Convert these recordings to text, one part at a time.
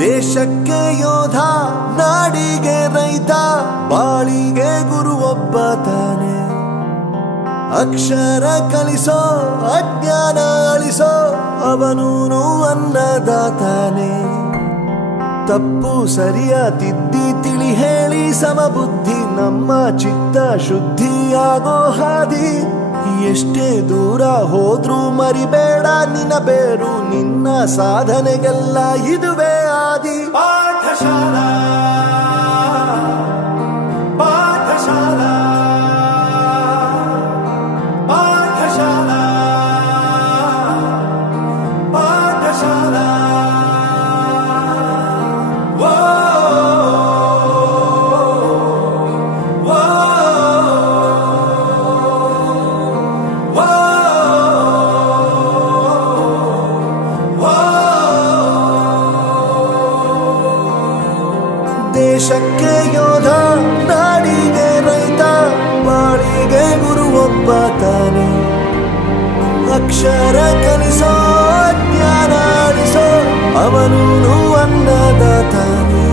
ದೇಶಕ್ಕೆ ಯೋಧ, ನಾಡಿಗೆ ರೈತ, ಬಾಳಿಗೆ ಗುರು ಒಬ್ಬ ತಾನೆ. ಅಕ್ಷರ ಕಲಿಸೋ, ಅಜ್ಞಾನ ಅಳಿಸೋ, ಅವನೂನು ಅನ್ನದಾತಾನೆ. ತಪ್ಪು ಸರಿಯ ತಿದ್ದಿ ತಿಳಿ ಹೇಳಿ ಸಮಬುದ್ಧಿ, ನಮ್ಮ ಚಿತ್ತ ಶುದ್ಧಿಯಾಗೋ ಹಾದಿ. ಎಷ್ಟೇ ದೂರ ಹೋದ್ರೂ ಮರಿಬೇಡ ನಿನ್ನ ಬೇರು, ನಿನ್ನ ಸಾಧನೆಗೆಲ್ಲ ಇದುವೇ ಆದಿ. ಪಾಠಶಾಲಾ ಪಾಠಶಾಲಾ ಪಾಠಶಾಲಾ ಪಾಠಶಾಲಾ. ದೇಶಕ್ಕೆ ಯೋಧ, ನಾಡಿಗೆ ರೈತ, ಬಾಳಿಗೆ ಗುರು ಒಬ್ಬ ತಾನೆ. ಅಕ್ಷರ ಕಲಿಸೋ, ಜ್ಞಾನ ಅಳಿಸೋ, ಅವನೂನು ಅನ್ನದಾತಾನೆ.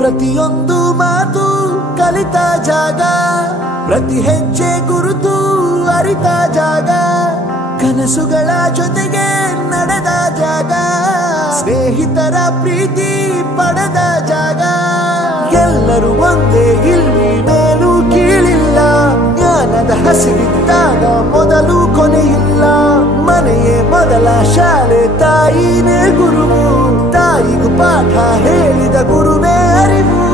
ಪ್ರತಿಯೊಂದು ಮಾತು ಕಲಿತ ಜಾಗ, ಪ್ರತಿ ಹೆಜ್ಜೆ ಗುರುತು ಅರಿತ ಜಾಗ, ಕನಸುಗಳ ಜೊತೆಗೆ ನಡೆದ ಜಾಗ, ಸ್ನೇಹಿತರ ಪ್ರೀತಿ ಪಡೆದ ಜಾಗ. ಎಲ್ಲರೂ ಒಂದೇ, ಇಲ್ಲಿ ಮೇಲೂ ಕೀಳಿಲ್ಲ, ಜ್ಞಾನದ ಹಸಿವಿದ್ದಾಗ ಮೊದಲು ಕೊನೆಯಿಲ್ಲ. ಮನೆಯೇ ಮೊದಲ ಶಾಲೆ, ತಾಯಿನೇ ಗುರುವು, ತಾಯಿಗೂ ಪಾಠ ಹೇಳಿದ ಗುರುವೇ ಅರಿವು.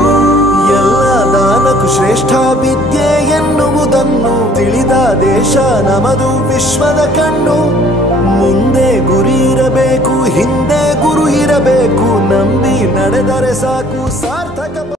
ಎಲ್ಲ ದಾನಕ್ಕೂ ಶ್ರೇಷ್ಠ ವಿದ್ಯೆ ಎನ್ನುವುದನ್ನು ತಿಳಿದ ದೇಶ ನಮದು, ವಿಶ್ವದ ಕಣ್ಣು. ಮುಂದೆ ಗುರಿ ಇರಬೇಕು, ಹಿಂದೆ ಗುರು ಇರಬೇಕು, ನಂಬಿ ನಡೆದರೆ ಸಾಕು ಸಾರ್ಥಕ.